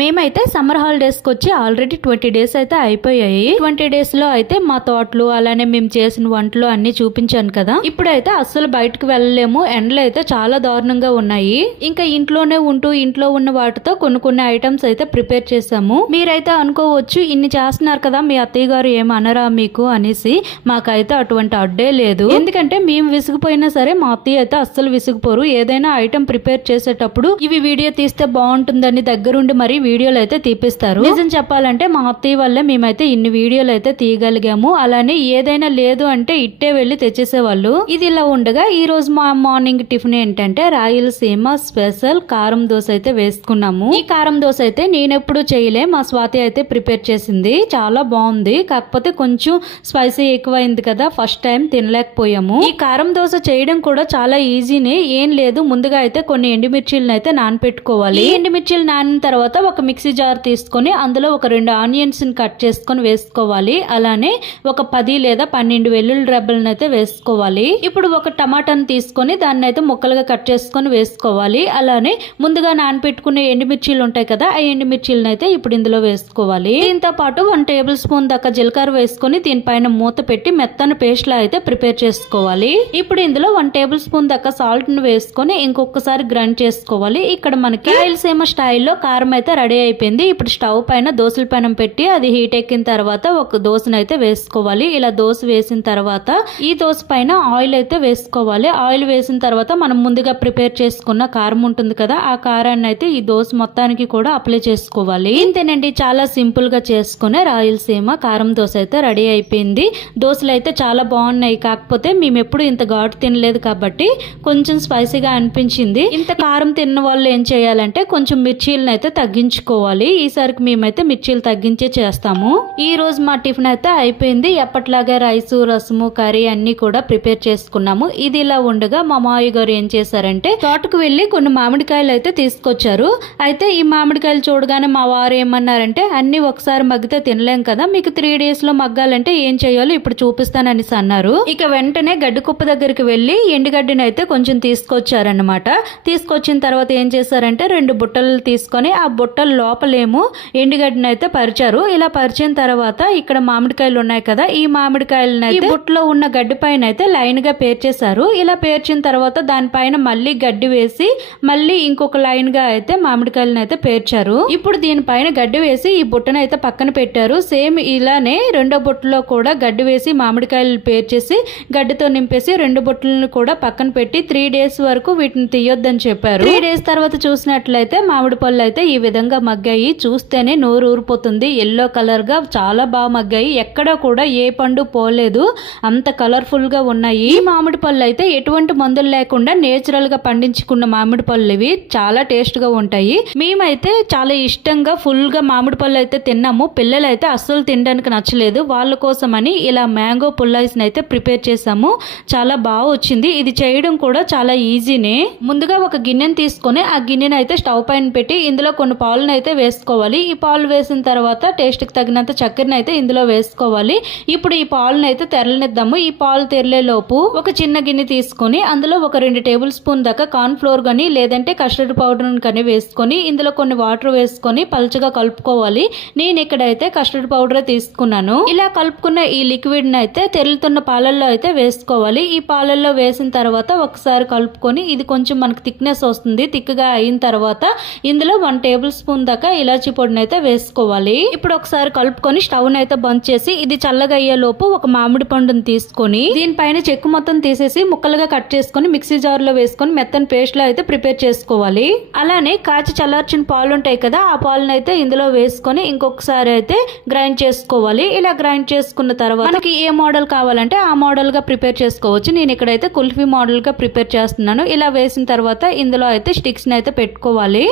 మేమైతే సమ్మర్ హాలిడేస్కి వచ్చి already twenty days అయితే అయిపోయాయి. ట్వంటీ డేస్లో అయితే మా తోటలు అలానే మేము చేసిన వంటలు అన్ని చూపించాను కదా. ఇప్పుడైతే అస్సలు బయటకు వెళ్ళలేము. ఎండలు అయితే చాలా దారుణంగా ఉన్నాయి. ఇంకా ఇంట్లోనే ఉంటూ ఇంట్లో ఉన్న వాటితో కొన్ని కొన్ని ఐటమ్స్ అయితే ప్రిపేర్ చేసాము మీరైతే అనుకోవచ్చు ఇన్ని చేస్తున్నారు కదా మీ అత్తయ్య గారు ఏమనరా మీకు అనేసి మాకైతే అటువంటి అడ్డే లేదు. ఎందుకంటే మేము విసిగిపోయినా సరే మా అత్తయ్య అయితే అస్సలు విసిగిపోరు. ఏదైనా ఐటమ్ ప్రిపేర్ చేసేటప్పుడు ఇవి వీడియో తీస్తే బాగుంటుందని దగ్గరుండి మరి వీడియోలు అయితే తీపిస్తారు. నిజం చెప్పాలంటే మా అత్తయ్య వల్లే మేమైతే ఇన్ని వీడియోలు అయితే తీయగలిగాము. అలానే ఏదైనా లేదు అంటే ఇట్టే వెళ్ళి తెచ్చేసేవాళ్ళు. ఇది ఇలా ఉండగా ఈ రోజు మా మార్నింగ్ టిఫిన్ ఏంటంటే రాయలసీమ స్పెషల్ కారం దోశ అయితే వేసుకున్నాము. ఈ కారం దోశ అయితే నేనెప్పుడు చేయలే. మా స్వాతి అయితే ప్రిపేర్ చేసింది. చాలా బాగుంది. కాకపోతే కొంచెం స్పైసీ ఎక్కువైంది కదా. ఫస్ట్ టైం తినలేకపోయాము. ఈ కారం దోశ చేయడం కూడా చాలా ఈజీనే. ఏం లేదు. ముందుగా అయితే కొన్ని ఎండుమిర్చీలను అయితే నానపెట్టుకోవాలి. ఈ ఎండుమిర్చీలు నానిన తర్వాత ఒక మిక్సీ జార్ తీసుకొని అందులో ఒక రెండు ఆనియన్స్ని కట్ చేసుకొని వేసుకోవాలి. అలానే ఒక పది లేదా పన్నెండు వెల్లుల్లి రెబ్బలను అయితే వేసుకోవాలి. ఇప్పుడు ఒక టమాటాను తీసుకొని దాన్ని అయితే ముక్కలుగా కట్ చేసుకొని వేసుకోవాలి. అలానే ముందుగా నానపెట్టుకునే ఎండుమిర్చీలు ఉంటాయి కదా ఆ ఎండుమిర్చీలను అయితే ఇప్పుడు ఇందులో వేసుకోవాలి. దీంతో పాటు వన్ టేబుల్ స్పూన్ దాకా జీలకర్ర వేసుకొని దీనిపైన మూత పెట్టి మెత్తని పేస్ట్ లా అయితే ప్రిపేర్ చేసుకోవాలి. ఇప్పుడు ఇందులో వన్ టేబుల్ స్పూన్ దాకా సాల్ట్ను వేసుకొని ఇంకొకసారి గ్రైండ్ చేసుకోవాలి. ఇక్కడ మనకి రాయలసీమ స్టైల్లో కారం అయితే రెడీ అయిపోయింది. ఇప్పుడు స్టవ్ పైన దోశల పైన పెట్టి అది హీట్ ఎక్కిన తర్వాత ఒక దోశను అయితే వేసుకోవాలి. ఇలా దోశ వేసిన తర్వాత ఈ దోశ పైన ఆయిల్ అయితే వేసుకోవాలి. ఆయిల్ వేసిన తర్వాత మనం ముందుగా ప్రిపేర్ చేసుకున్న కారం ఉంటుంది కదా ఆ కారాన్ని అయితే ఈ దోశ మొత్తానికి కూడా అప్లై చేసుకోవాలి. ఇంతేనండి చాలా సింపుల్గా చేసుకునే రాయలసీమ కారం దోశ అయితే రెడీ అయిపోయింది. దోశలు అయితే చాలా బాగున్నాయి. కాకపోతే మేము ఎప్పుడు ఇంత ఘాటు తినలేదు కాబట్టి కొంచెం స్పైసీగా అనిపించింది. ఇంత కారం తిన్న వాళ్ళు ఏం చేయాలంటే కొంచెం మిర్చీలను అయితే తగ్గించుకోవాలి. ఈసారికి మేమైతే మిర్చీలు తగ్గించే చేస్తాము. ఈ రోజు మా టిఫిన్ అయితే అయిపోయింది. ఎప్పట్లాగే రైస్ రసము కర్రీ అన్ని కూడా ప్రిపేర్ చేసుకున్నాము. ఇది ఇలా ఉండగా మా మావయ్య గారు ఏం చేశారంటే తోటకు వెళ్ళి కొన్ని మామిడికాయలు అయితే తీసుకొచ్చారు. అయితే ఈ మామిడికాయలు చూడగానే మా వారు ఏమన్నారంటే అన్ని ఒకసారి మగ్గితే తినలేం కదా. మీకు త్రీ డేస్లో మగ్గాలంటే ఏం చేయాలో ఇప్పుడు చూపిస్తానని అన్నారు. ఇక వెంటనే గడ్డి కుప్ప దగ్గరికి వెళ్ళి ఎండుగడ్డిని అయితే కొంచెం తీసుకొచ్చారనమాట తీసుకొచ్చిన తర్వాత ఏం చేశారంటే రెండు బుట్టలు తీసుకొని ఆ బుట్ట బుట్టల లోపలేమో ఎండుగడ్డిని అయితే పరిచారు. ఇలా పరిచిన తర్వాత ఇక్కడ మామిడికాయలు ఉన్నాయి కదా ఈ మామిడికాయలను అయితే బుట్టలో ఉన్న గడ్డి పైన అయితే లైన్గా పేర్చేశారు. ఇలా పేర్చిన తర్వాత దానిపైన మళ్ళీ గడ్డి వేసి మళ్ళీ ఇంకొక లైన్గా అయితే మామిడికాయలను అయితే పేర్చారు. ఇప్పుడు దీనిపైన గడ్డి వేసి ఈ బుట్టను అయితే పక్కన పెట్టారు. సేమ్ ఇలానే రెండో బుట్టలో కూడా గడ్డి వేసి మామిడికాయలు పేర్చేసి గడ్డితో నింపేసి రెండు బుట్టలను కూడా పక్కన పెట్టి త్రీ డేస్ వరకు వీటిని తీయొద్దని చెప్పారు. త్రీ డేస్ తర్వాత చూసినట్లయితే మామిడి పళ్ళు అయితే ఈ విధంగా మగ్గాయి. చూస్తేనే నోరు ఊరిపోతుంది. ఎల్లో కలర్గా చాలా బాగా మగ్గాయి. ఎక్కడ కూడా ఏ పండు పోలేదు. అంత కలర్ఫుల్గా ఉన్నాయి. ఈ మామిడి పళ్ళు అయితే ఎటువంటి మందులు లేకుండా నేచురల్గా పండించుకున్న మామిడి పళ్ళు ఇవి. చాలా టేస్ట్గా ఉంటాయి. మేమైతే చాలా ఇష్టంగా ఫుల్గా మామిడి పళ్ళు అయితే తిన్నాము. పిల్లలు అయితే అస్సలు తినడానికి నచ్చలేదు. వాళ్ళ కోసమని ఇలా మ్యాంగో పుల్లైస్ని అయితే ప్రిపేర్ చేసాము. చాలా బాగా వచ్చింది. ఇది చేయడం కూడా చాలా ఈజీనే ముందుగా ఒక గిన్నెని తీసుకొని ఆ గిన్నెని అయితే స్టవ్ పైన పెట్టి ఇందులో కొన్ని పాలు పాలను అయితే వేసుకోవాలి. ఈ పాలు వేసిన తర్వాత టేస్ట్కి తగినంత చక్కెరని అయితే ఇందులో వేసుకోవాలి. ఇప్పుడు ఈ పాలను అయితే తెరలనిద్దాము. ఈ పాలు తెరలేలోపు ఒక చిన్న గిన్నె తీసుకొని అందులో ఒక రెండు టేబుల్ స్పూన్ దాకా కార్న్ ఫ్లోర్ కానీ లేదంటే కస్టర్డ్ పౌడర్ కానీ వేసుకొని ఇందులో కొన్ని వాటర్ వేసుకొని పలుచగా కలుపుకోవాలి. నేను ఇక్కడైతే కస్టర్డ్ పౌడర్ తీసుకున్నాను. ఇలా కలుపుకున్న ఈ లిక్విడ్ నైతే అయితే తెరులుతున్న పాలల్లో అయితే వేసుకోవాలి. ఈ పాలల్లో వేసిన తర్వాత ఒకసారి కలుపుకొని ఇది కొంచెం మనకు థిక్నెస్ వస్తుంది. థిక్గా అయిన తర్వాత ఇందులో వన్ టేబుల్ స్పూన్ దాకా ఇలాచీ పొడిని అయితే వేసుకోవాలి. ఇప్పుడు ఒకసారి కలుపుకొని స్టవ్ అయితే బంద్ చేసి ఇది చల్లగా అయ్యే లోపు ఒక మామిడి పండుని తీసుకొని దీనిపైన చెక్కు మొత్తం తీసేసి ముక్కలుగా కట్ చేసుకొని మిక్సీ జార్లో వేసుకొని మెత్తని పేస్ట్లో అయితే ప్రిపేర్ చేసుకోవాలి. అలానే కాచి చల్లార్చిన పాలు ఉంటాయి కదా ఆ పాలను అయితే ఇందులో వేసుకొని ఇంకొకసారి అయితే గ్రైండ్ చేసుకోవాలి. ఇలా గ్రైండ్ చేసుకున్న తర్వాత మనకి ఏ మోడల్ కావాలంటే ఆ మోడల్గా ప్రిపేర్ చేసుకోవచ్చు. నేను ఇక్కడైతే కుల్ఫీ మోడల్గా ప్రిపేర్ చేస్తున్నాను. ఇలా వేసిన తర్వాత ఇందులో అయితే స్టిక్స్ని అయితే పెట్టుకోవాలి.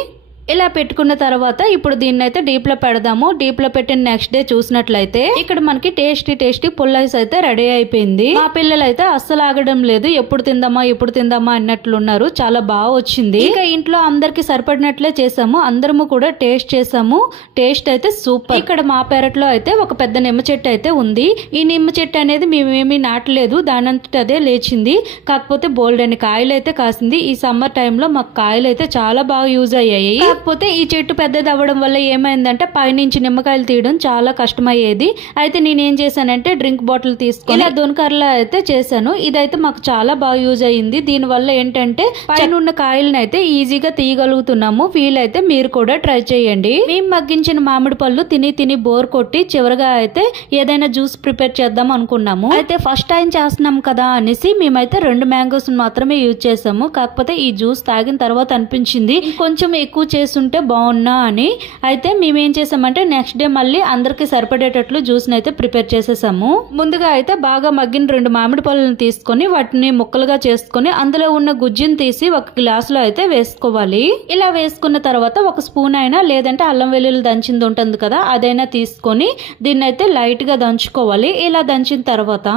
ఇలా పెట్టుకున్న తర్వాత ఇప్పుడు దీన్ని అయితే డీప్లో పెడదాము. డీప్లో పెట్టిన నెక్స్ట్ డే చూసినట్లయితే ఇక్కడ మనకి టేస్టీ టేస్టీ పుల్లైస్ అయితే రెడీ అయిపోయింది. మా పిల్లలు అయితే అస్సలు ఆగడం లేదు. ఎప్పుడు తిందామా ఎప్పుడు తిందామా అన్నట్లు ఉన్నారు చాలా బాగా వచ్చింది. ఇంకా ఇంట్లో అందరికి సరిపడినట్లే చేసాము. అందరము కూడా టేస్ట్ చేసాము. టేస్ట్ అయితే సూపర్. ఇక్కడ మా పెరట్లో అయితే ఒక పెద్ద నిమ్మ చెట్టు అయితే ఉంది. ఈ నిమ్మ చెట్టు అనేది మేమేమీ నాటలేదు. దానంతట అదే లేచింది. కాకపోతే బోల్డ్ అని కాయలు అయితే కాసింది. ఈ సమ్మర్ టైంలో మాకు కాయలు అయితే చాలా బాగా యూజ్ అయ్యాయి. కాకపోతే ఈ చెట్టు పెద్దది అవ్వడం వల్ల ఏమైందంటే పైనుంచి నిమ్మకాయలు తీయడం చాలా కష్టమయ్యేది. అయితే నేను ఏం చేశానంటే డ్రింక్ బాటిల్ తీసుకొని ఇలా దొనకర్లా అయితే చేశాను. ఇదైతే మాకు చాలా బాగా యూజ్ అయ్యింది. దీని వల్ల ఏంటంటే పైన ఉన్న కాయలను అయితే ఈజీగా తీయగలుగుతున్నాము. వీలైతే మీరు కూడా ట్రై చేయండి. మేము మగ్గించిన మామిడి పళ్ళు తిని తిని బోర్ కొట్టి చివరిగా అయితే ఏదైనా జ్యూస్ ప్రిపేర్ చేద్దాం అనుకున్నాము. అయితే ఫస్ట్ టైం చేస్తున్నాం కదా అనేసి మేమైతే రెండు మ్యాంగోస్ మాత్రమే యూజ్ చేసాము కాకపోతే ఈ జ్యూస్ తాగిన తర్వాత అనిపించింది. కొంచెం ఎక్కువ చేసుంటే బాగున్నా అని. అయితే మేమేం చేసామంటే నెక్స్ట్ డే మళ్ళీ అందరికి సరిపడేటట్లు జ్యూస్ అయితే ప్రిపేర్ చేసేసాము. ముందుగా అయితే బాగా మగ్గిన రెండు మామిడి పళ్ళని తీసుకొని వాటిని ముక్కలుగా చేసుకొని అందులో ఉన్న గుజ్జుని తీసి ఒక గ్లాసులో అయితే వేసుకోవాలి. ఇలా వేసుకున్న తర్వాత ఒక స్పూన్ అయినా లేదంటే అల్లం వెల్లుల్లి దంచింది ఉంటుంది కదా అదైనా తీసుకొని దీన్ని అయితే లైట్గా దంచుకోవాలి. ఇలా దంచిన తర్వాత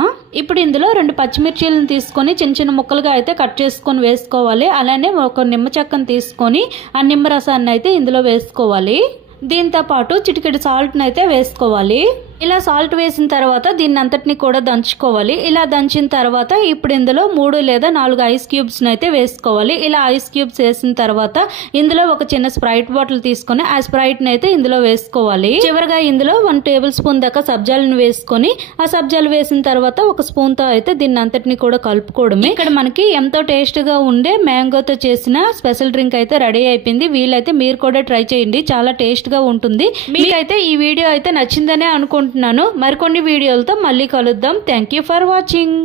ఇప్పుడు ఇందులో రెండు పచ్చిమిర్చీలను తీసుకొని చిన్న చిన్న ముక్కలుగా అయితే కట్ చేసుకొని వేసుకోవాలి. అలానే ఒక నిమ్మ చెక్కను తీసుకొని ఆ నిమ్మ రసాన్ని అయితే ఇందులో వేసుకోవాలి. దీంతో పాటు చిటికెడు సాల్ట్ని అయితే వేసుకోవాలి. ఇలా సాల్ట్ వేసిన తర్వాత దీన్ని అంతటిని కూడా దంచుకోవాలి. ఇలా దంచిన తర్వాత ఇప్పుడు ఇందులో మూడు లేదా నాలుగు ఐస్ క్యూబ్స్ అయితే వేసుకోవాలి. ఇలా ఐస్ క్యూబ్స్ వేసిన తర్వాత ఇందులో ఒక చిన్న స్ప్రైట్ బాటిల్ తీసుకొని ఆ స్ప్రైట్ని అయితే ఇందులో వేసుకోవాలి. చివరిగా ఇందులో వన్ టేబుల్ స్పూన్ దాకా సబ్జాలను వేసుకొని ఆ సబ్జాలు వేసిన తర్వాత ఒక స్పూన్తో అయితే దీన్ని అంతటిని కూడా కలుపుకోవడమే. ఇక్కడ మనకి ఎంతో టేస్ట్గా ఉండే మ్యాంగోతో చేసిన స్పెషల్ డ్రింక్ అయితే రెడీ అయిపోయింది. వీలైతే మీరు కూడా ట్రై చేయండి. చాలా టేస్ట్గా ఉంటుంది. మీకైతే ఈ వీడియో అయితే నచ్చిందనే అనుకుంటున్నాను. మరికొన్ని వీడియోలతో మళ్ళీ కలుద్దాం. Thank you for watching